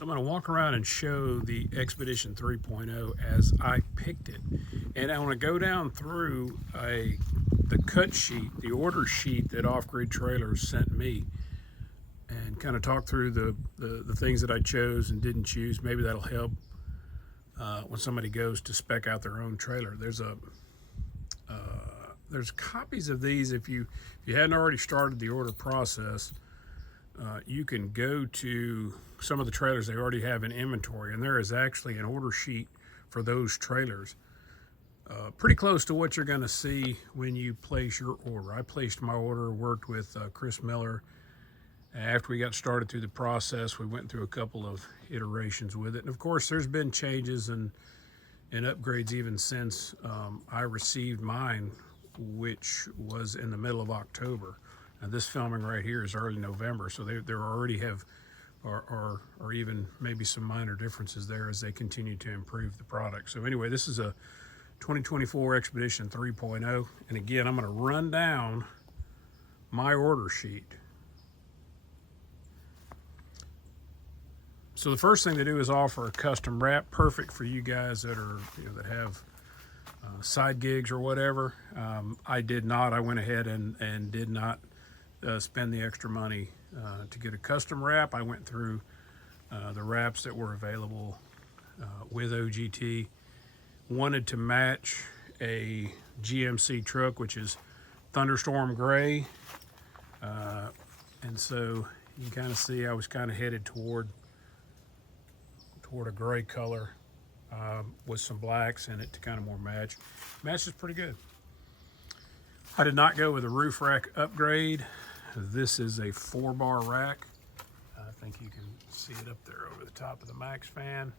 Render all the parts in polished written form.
So I'm going to walk around and show the Expedition 3.0 as I picked it. And I want to go down through the cut sheet, the order sheet that Off Grid Trailers sent me, and kind of talk through the things that I chose and didn't choose. Maybe that'll help when somebody goes to spec out their own trailer. There's copies of these. If you hadn't already started the order process, you can go to some of the trailers they already have in inventory, and there is actually an order sheet for those trailers. Pretty close to what you're going to see when you place your order. I placed my order, worked with Chris Miller. After we got started through the process, we went through a couple of iterations with it. And of course, there's been changes and upgrades even since I received mine, which was in the middle of October. Now this filming right here is early November, so there already have or even maybe some minor differences there as they continue to improve the product. So anyway, this is a 2024 Expedition 3.0, and again, I'm going to run down my order sheet. So the first thing they do is offer a custom wrap, perfect for you guys that are that have side gigs or whatever. I did not. I went ahead and did not spend the extra money to get a custom wrap. I went through the wraps that were available with OGT. Wanted to match a GMC truck, which is Thunderstorm Gray. And so you can kind of see I was kind of headed toward a gray color with some blacks in it to kind of more match. Matches pretty good. I did not go with a roof rack upgrade. This is a 4-bar rack. I think you can see it up there over the top of the Max fan.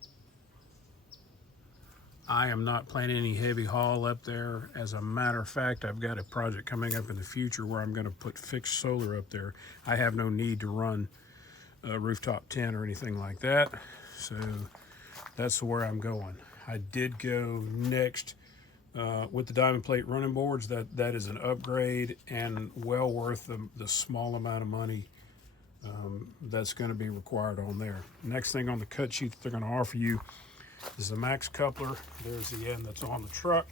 I am not planning any heavy haul up there. As a matter of fact, I've got a project coming up in the future where I'm going to put fixed solar up there. I have no need to run a rooftop tent or anything like that. So that's where I'm going. I did go next with the diamond plate running boards. That is an upgrade and well worth the small amount of money that's going to be required on there. Next thing on the cut sheet that they're going to offer you is the max coupler. There's the end that's on the truck.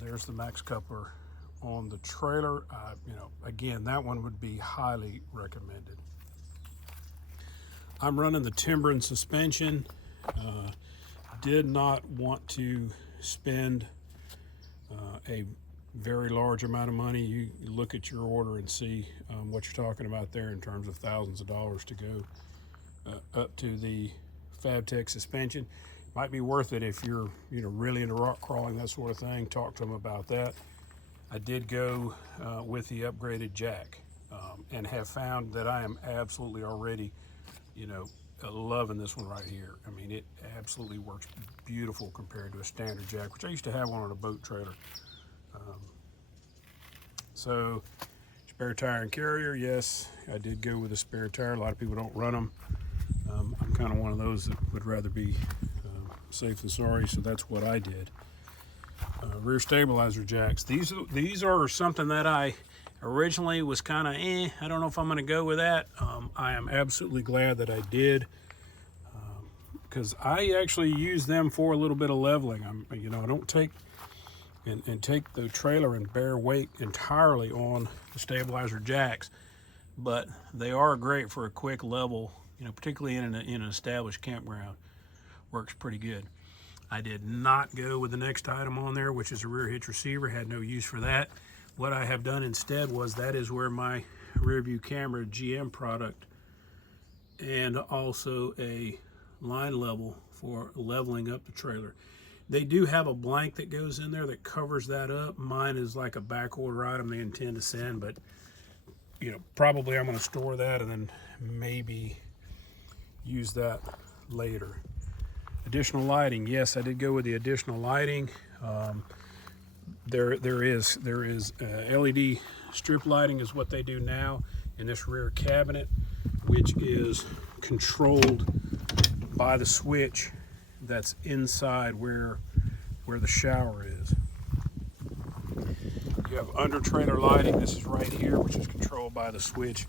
There's the max coupler on the trailer. Again, that one would be highly recommended. I'm running the Timbren suspension. Did not want to spend a very large amount of money. You look at your order and see what you're talking about there in terms of thousands of dollars to go up to the FabTech suspension. Might be worth it if you're really into rock crawling, that sort of thing. Talk to them about that. I did go with the upgraded jack and have found that I am absolutely already loving this one right here. I mean, it absolutely works beautiful compared to a standard jack, which I used to have one on a boat trailer. So spare tire and carrier, yes, I did go with a spare tire. A lot of people don't run them. I'm kind of one of those that would rather be safe than sorry, so that's what I did. Rear stabilizer jacks. These are something that I originally was kind of I don't know if I'm going to go with that. I am absolutely glad that I did, because I actually use them for a little bit of leveling. I don't take take the trailer and bear weight entirely on the stabilizer jacks, but they are great for a quick level, particularly in an established campground. Works pretty good. I did not go with the next item on there, which is a rear hitch receiver. Had no use for that. What I have done instead was that is where my rear view camera GM product and also a line level for leveling up the trailer. They do have a blank that goes in there that covers that up. Mine is like a back order item they intend to send, but probably I'm going to store that and then maybe use that later. Additional lighting. Yes, I did go with the additional lighting. There is LED strip lighting is what they do now in this rear cabinet, which is controlled by the switch that's inside where the shower is. You have under trailer lighting. This is right here, which is controlled by the switch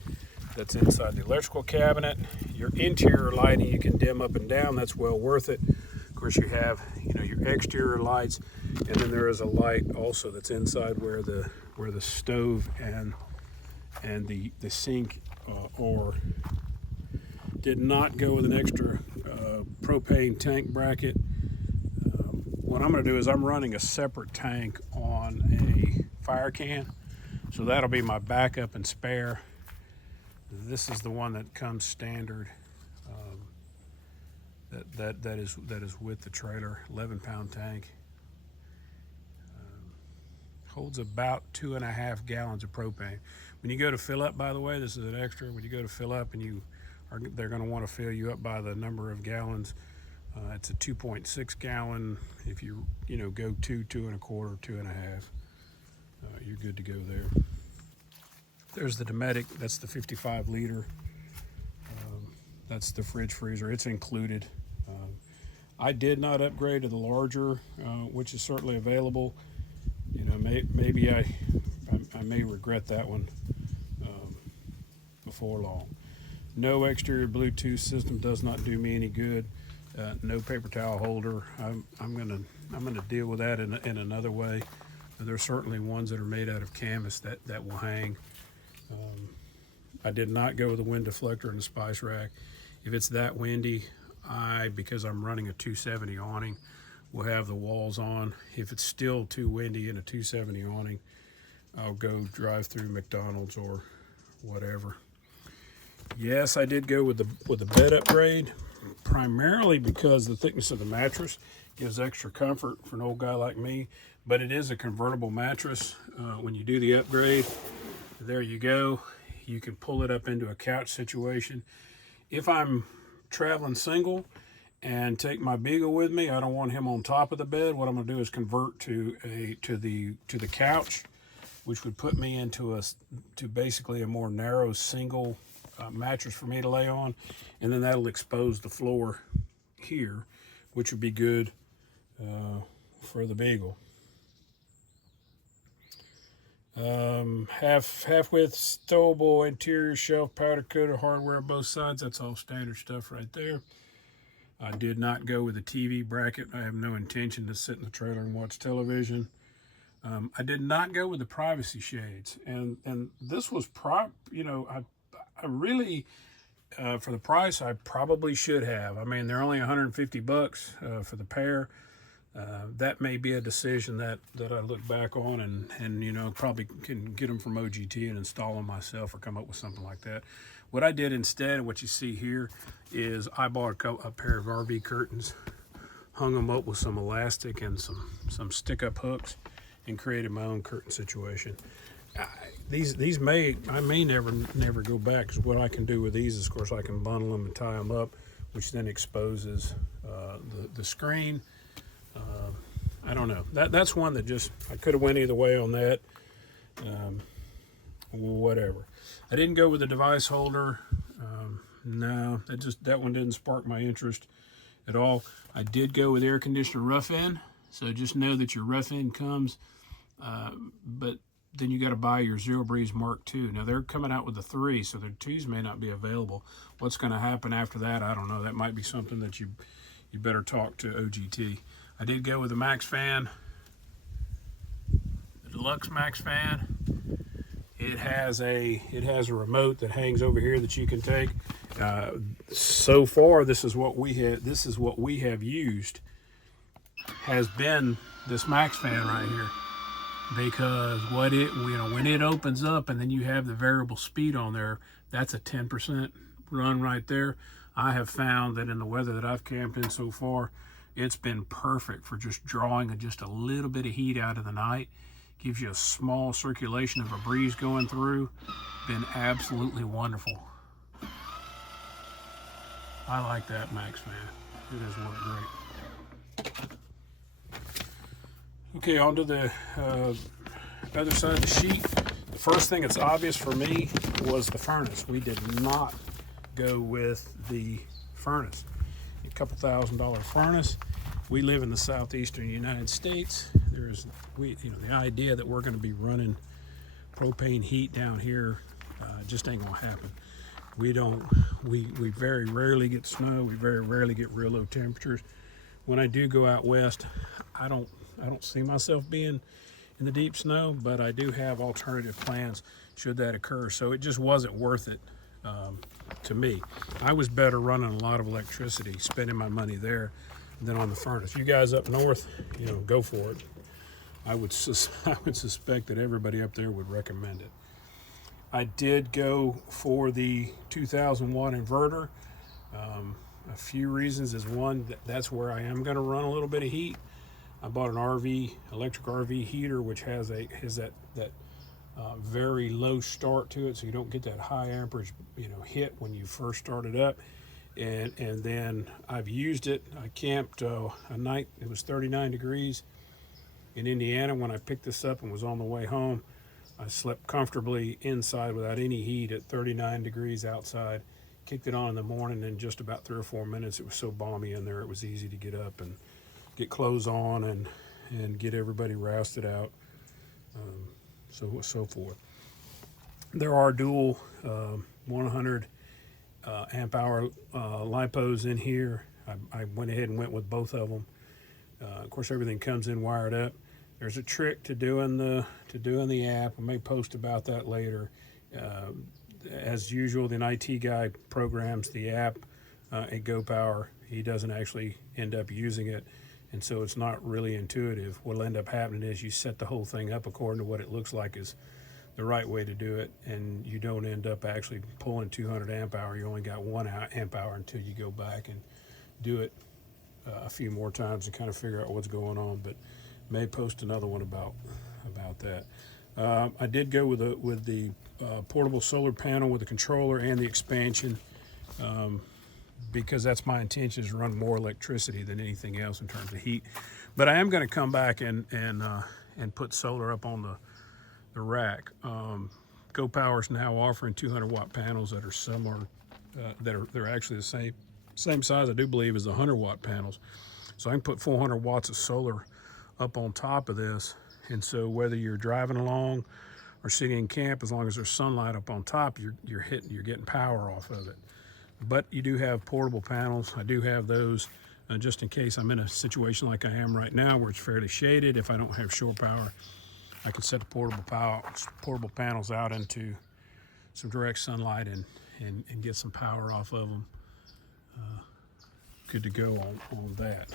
that's inside the electrical cabinet. Your interior lighting you can dim up and down. That's well worth it. Of course, you have your exterior lights, and then there is a light also that's inside where the stove and the sink are. Did not go with an extra propane tank bracket. What I'm going to do is I'm running a separate tank on a fire can, so that'll be my backup and spare. This is the one that comes standard. That is with the trailer. 11-pound tank. Holds about 2.5 gallons of propane. When you go to fill up, by the way, this is an extra. When you go to fill up, and they're going to want to fill you up by the number of gallons. It's a 2.6 gallon. If you go 2, 2.25, 2.5, you're good to go there. There's the Dometic. That's the 55 liter. That's the fridge freezer. It's included. I did not upgrade to the larger, which is certainly available. Maybe I may regret that one before long. No exterior Bluetooth system does not do me any good. No paper towel holder. I'm gonna deal with that in another way. There's certainly ones that are made out of canvas that will hang. I did not go with a wind deflector and a spice rack. If it's that windy, because I'm running a 270 awning, will have the walls on. If it's still too windy in a 270 awning, I'll go drive through McDonald's or whatever. Yes, I did go with the bed upgrade, primarily because the thickness of the mattress gives extra comfort for an old guy like me, but it is a convertible mattress. When you do the upgrade, there you go. You can pull it up into a couch situation. If I'm traveling single and take my Beagle with me, I don't want him on top of the bed. What I'm going to do is convert to the couch, which would put me into basically a more narrow single mattress for me to lay on, and then that'll expose the floor here, which would be good for the Beagle. Half width stowable interior shelf, powder coated hardware on both sides. That's all standard stuff right there. I did not go with a TV bracket. I have no intention to sit in the trailer and watch television. I did not go with the privacy shades, and this was I really, for the price, I probably should have. I mean, they're only $150 for the pair. That may be a decision that I look back on and probably can get them from OGT and install them myself or come up with something like that. What I did instead, what you see here, is I bought a pair of RV curtains, hung them up with some elastic and some stick-up hooks, and created my own curtain situation. I may never go back, because what I can do with these is, of course, I can bundle them and tie them up, which then exposes the screen. I don't know. That's one that just, I could have went either way on that. Whatever. I didn't go with the device holder. No, that one didn't spark my interest at all. I did go with air conditioner rough end. So just know that your rough end comes, but then you got to buy your Zero Breeze Mark II. Now they're coming out with the 3, so their 2s may not be available. What's going to happen after that, I don't know. That might be something that you better talk to OGT. I did go with the Max fan, the Deluxe Max fan. It has a remote that hangs over here that you can take. So far, this is what we have used. Has been this Max fan right here, because when it opens up and then you have the variable speed on there, that's a 10% run right there. I have found that in the weather that I've camped in so far, it's been perfect for just drawing just a little bit of heat out of the night. Gives you a small circulation of a breeze going through. Been absolutely wonderful. I like that Max fan. It has worked great. Okay, on to the other side of the sheet. The first thing that's obvious for me was the furnace. We did not go with the furnace. A couple $1,000 furnace. We live in the southeastern United States. The idea that we're going to be running propane heat down here just ain't gonna happen. We very rarely get snow. We very rarely get real low temperatures. When I do go out west, I don't see myself being in the deep snow, but I do have alternative plans should that occur. So it just wasn't worth it to me. I was better running a lot of electricity, spending my money there than on the furnace. You guys up north, go for it. I would suspect that everybody up there would recommend it. I did go for the 2000 watt inverter. A few reasons is one, that's where I am going to run a little bit of heat. I bought an electric RV heater, which has that very low start to it, so you don't get that high amperage hit when you first start it up. And then I've used it. I camped a night, it was 39 degrees in Indiana when I picked this up and was on the way home. I slept comfortably inside without any heat at 39 degrees outside. Kicked it on in the morning, and in just about 3 or 4 minutes, it was so balmy in there, it was easy to get up and get clothes on and get everybody rousted out, so forth. There are dual 100 amp hour LiPos in here. I went ahead and went with both of them. Of course, everything comes in wired up. There's a trick to doing the app. I may post about that later. As usual, the IT guy programs the app at GoPower. He doesn't actually end up using it, and so it's not really intuitive. What'll end up happening is you set the whole thing up according to what it looks like is the right way to do it, and you don't end up actually pulling 200 amp hour. You only got 1 amp hour until you go back and do it a few more times to kind of figure out what's going on. But may post another one about that. I did go with the portable solar panel with the controller and the expansion, because that's my intention, is to run more electricity than anything else in terms of heat. But I am going to come back and put solar up on the rack. GoPower is now offering 200 watt panels that are similar, they're actually the same size, I do believe, as the 100 watt panels. So I can put 400 watts of solar up on top of this, and so whether you're driving along or sitting in camp, as long as there's sunlight up on top, you're getting power off of it. But you do have portable panels. I do have those just in case I'm in a situation like I am right now where it's fairly shaded. If I don't have shore power, I can set the portable panels out into some direct sunlight and get some power off of them. Good to go on that.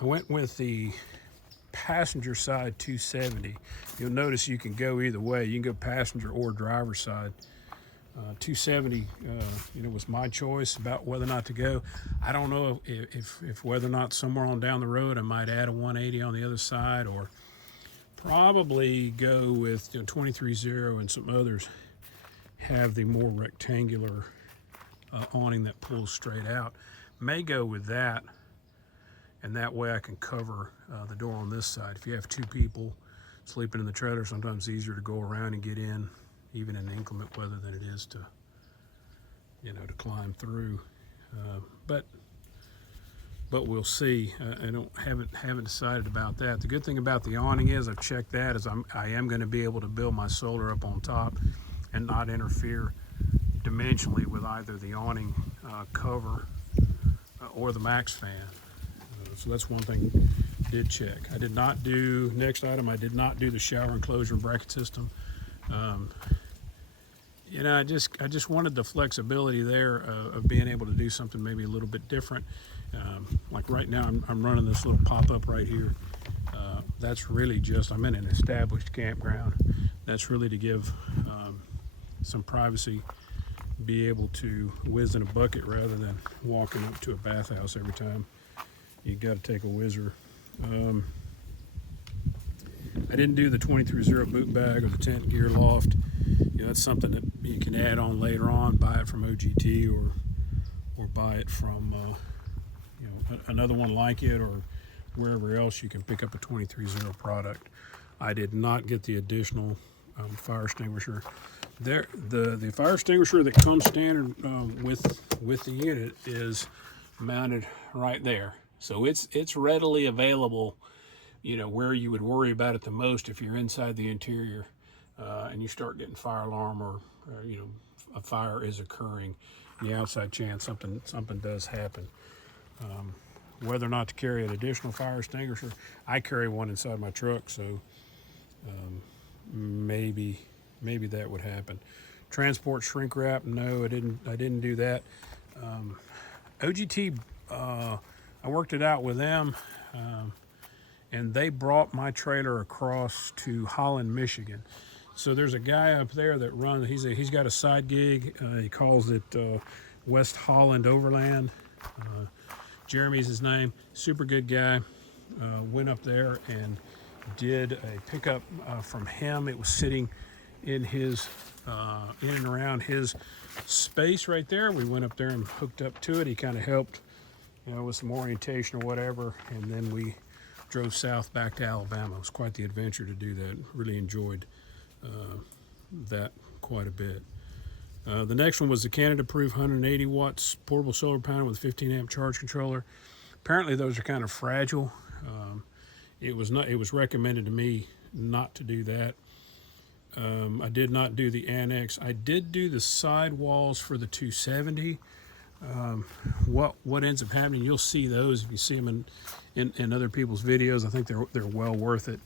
I went with the passenger side 270. You'll notice you can go either way. You can go passenger or driver side. 270 was my choice about whether or not to go. I don't know if whether or not somewhere on down the road I might add a 180 on the other side, or probably go with 23.0, and some others have the more rectangular awning that pulls straight out. May go with that, and that way I can cover the door on this side. If you have 2 people sleeping in the trailer, sometimes it's easier to go around and get in, even in inclement weather, than it is to climb through. But we'll see. I haven't decided about that. The good thing about the awning is I've checked that, is I am going to be able to build my solar up on top and not interfere dimensionally with either the awning cover or the max fan. So that's one thing I did check. I did not do, next item, I did not do the shower enclosure and bracket system. I just wanted the flexibility there of being able to do something maybe a little bit different. Like right now, I'm running this little pop-up right here. That's really just, I'm in an established campground. That's really to give some privacy, be able to whiz in a bucket rather than walking up to a bathhouse every time you got to take a whizzer. I didn't do the 23.0 boot bag or the tent gear loft. That's something that you can add on later on, buy it from OGT or buy it from another one like it, or wherever else you can pick up a 23.0 product. I did not get the additional fire extinguisher. The fire extinguisher that comes standard with the unit is mounted right there. So it's readily available, where you would worry about it the most if you're inside the interior and you start getting fire alarm or a fire is occurring, the outside chance something does happen. Whether or not to carry an additional fire extinguisher, I carry one inside my truck, so maybe that would happen. Transport shrink wrap, no, I didn't do that. OGT, I worked it out with them, and they brought my trailer across to Holland, Michigan. So there's a guy up there that runs. He's got a side gig. He calls it West Holland Overland. Jeremy's his name. Super good guy. Went up there and did a pickup from him. It was sitting in his in and around his space right there. We went up there and hooked up to it. He kind of helped, with some orientation or whatever, and then we drove south back to Alabama. It was quite the adventure to do that. Really enjoyed that quite a bit. The next one was the Canada-approved 180 watts portable solar panel with 15 amp charge controller. Apparently those are kind of fragile. It was recommended to me not to do that. I did not do the annex. I did do the side walls for the 270. What ends up happening, you'll see those if you see them in other people's videos. I think they're well worth it.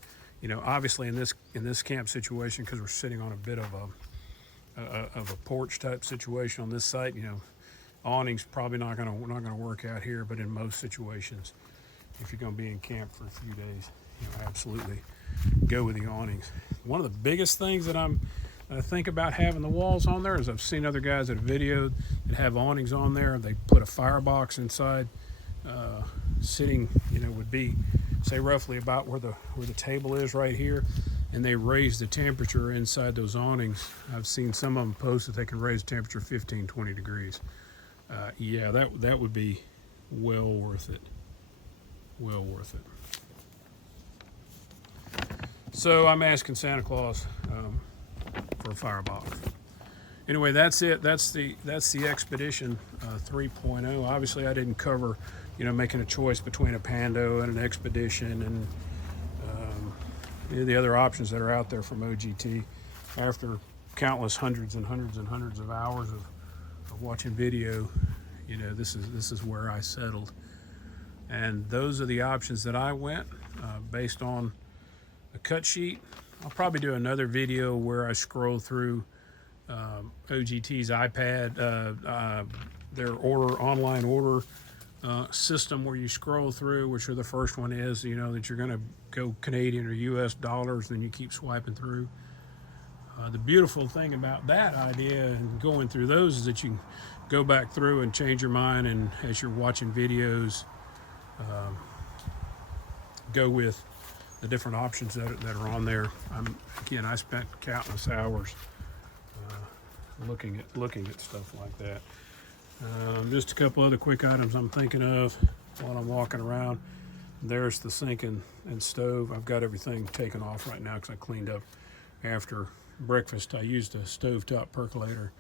Obviously in this camp situation, because we're sitting on a bit of a porch type situation on this site, awning's probably not gonna work out here. But in most situations, if you're gonna be in camp for a few days, absolutely go with the awnings. One of the biggest things that I think about having the walls on there is I've seen other guys that have videoed that have awnings on there. They put a firebox inside, sitting, would be, say, roughly about where the table is right here, and they raise the temperature inside those awnings. I've seen some of them post that they can raise the temperature 15-20 degrees. Yeah, that would be well worth it. Well worth it. So I'm asking Santa Claus for a firebox. Anyway, that's it. That's the Expedition 3.0. Obviously, I didn't cover, making a choice between a Pando and an Expedition and the other options that are out there from OGT. After countless hundreds and hundreds and hundreds of hours of watching video, this is where I settled. And those are the options that I went based on a cut sheet. I'll probably do another video where I scroll through OGT's iPad, their online order system, where you scroll through, which the first one is, that you're going to go Canadian or US dollars, then you keep swiping through. The beautiful thing about that idea and going through those is that you can go back through and change your mind, and as you're watching videos, go with the different options that are on there. I spent countless hours looking at stuff like that. Just a couple other quick items I'm thinking of while I'm walking around. There's the sink and stove. I've got everything taken off right now because I cleaned up after breakfast. I used a stovetop percolator,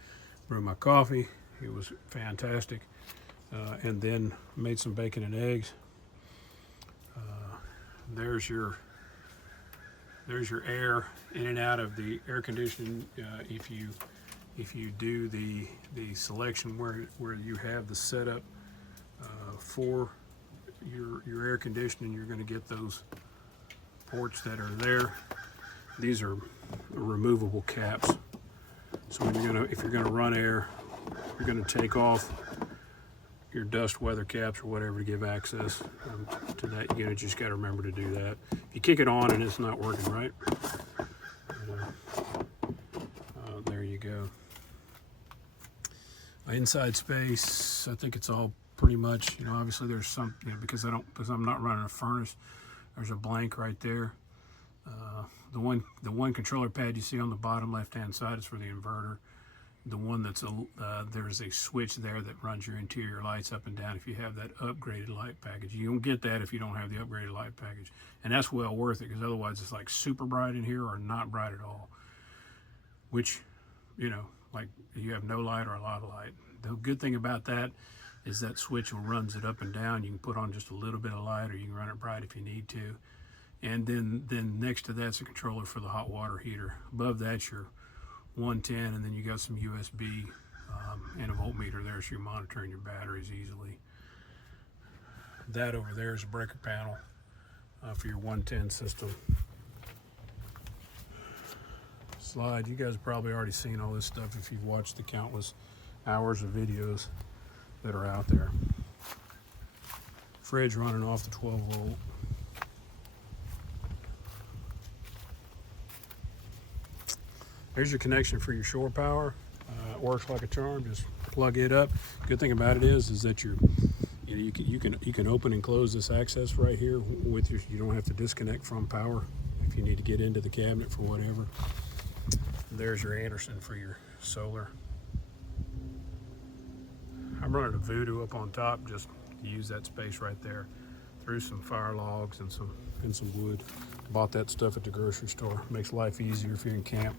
brewed my coffee. It was fantastic. And then made some bacon and eggs. There's your air in and out of the air conditioning. If you do the selection where you have the setup for your air conditioning, you're going to get those ports that are there. These are removable caps. So if you're gonna run air, you're gonna take off your dust weather caps or whatever to give access to that unit. You just got to remember to do that. If you kick it on and it's not working right, there you go. Inside space, I think it's all pretty much, obviously there's some, because I'm not running a furnace, there's a blank right there. The one controller pad you see on the bottom left hand side is for the inverter. The one that's there's a switch there that runs your interior lights up and down if you have that upgraded light package. You don't get that if you don't have the upgraded light package, and that's well worth it, because otherwise it's like super bright in here or not bright at all, which, like you have no light or a lot of light. The good thing about that is that switch runs it up and down. You can put on just a little bit of light, or you can run it bright if you need to. And then next to that's a controller for the hot water heater. Above that's your 110, and then you got some USB and a voltmeter there, so you're monitoring your batteries easily. That over there is a breaker panel for your 110 system. Slide, you guys have probably already seen all this stuff if you've watched the countless hours of videos that are out there. Fridge running off the 12 volt. Here's your connection for your shore power. It works like a charm. Just plug it up. Good thing about it is that you can open and close this access right here with your. You don't have to disconnect from power if you need to get into the cabinet for whatever. There's your Anderson for your solar. I'm running a Voodoo up on top just to use that space right there. Threw some fire logs and some wood. Bought that stuff at the grocery store. Makes life easier if you're in camp.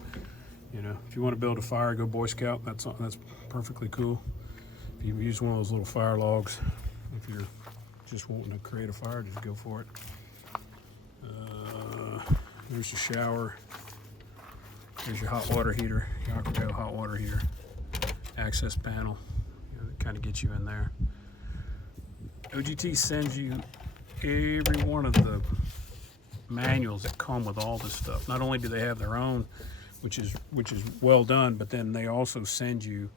You know, if you want to build a fire, go Boy Scout. That's perfectly cool. If you use one of those little fire logs, if you're just wanting to create a fire, just go for it. There's the shower. There's your hot water heater, your Aquago hot water heater. Access panel, that kind of gets you in there. OGT sends you every one of the manuals that come with all this stuff. Not only do they have their own, which is well done, but then they also send you,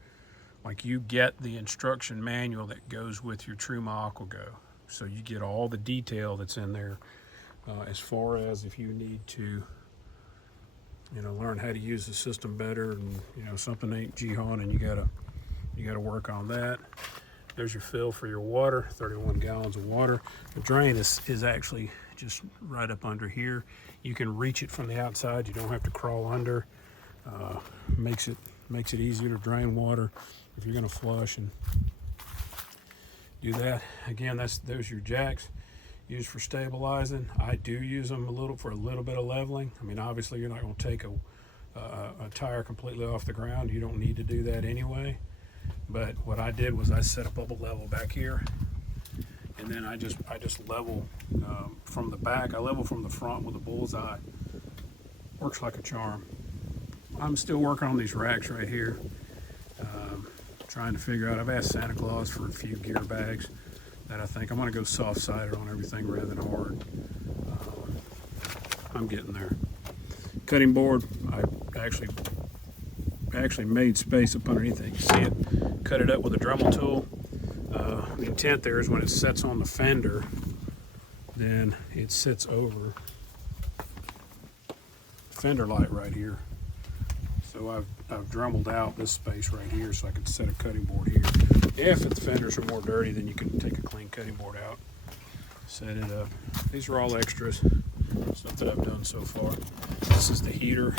like, you get the instruction manual that goes with your Truma Aquago. So you get all the detail that's in there, as far as if you need to, learn how to use the system better, and something ain't jihon and you gotta work on that. There's your fill for your water, 31 gallons of water. The drain is actually just right up under here. You can reach it from the outside. You don't have to crawl under. Makes it easier to drain water if you're gonna flush and do that. Again, those are your jacks used for stabilizing. I do use them for a little bit of leveling. I mean, obviously you're not gonna take a tire completely off the ground. You don't need to do that anyway. But what I did was I set a bubble level back here, and then I just level from the back. I level from the front with a bullseye. Works like a charm. I'm still working on these racks right here. Trying to figure out. I've asked Santa Claus for a few gear bags that I think I'm going to go soft-sided on everything rather than hard. I'm getting there. Cutting board. I actually made space up underneath it. You can see it. Cut it up with a Dremel tool. The intent there is when it sets on the fender, then it sits over the fender light right here. So I've Dremeled out this space right here so I can set a cutting board here. If the fenders are more dirty, then you can take a clean cutting board out, set it up. These are all extras, stuff that I've done so far. This is the heater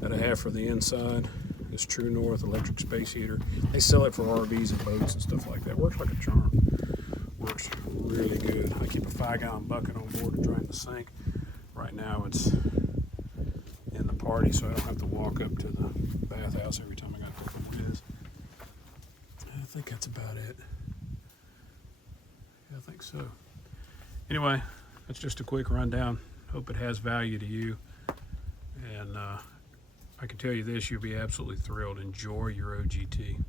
that I have for the inside. This True North electric space heater. They sell it for RVs and boats and stuff like that. Works like a charm. Works really good. I keep a 5-gallon bucket on board to drain the sink. Right now it's in the party, so I don't have to walk up to the bathhouse every time I got to open the whiz. I think that's about it. Yeah, I think so. Anyway, that's just a quick rundown. Hope it has value to you. And I can tell you this, you'll be absolutely thrilled. Enjoy your OGT.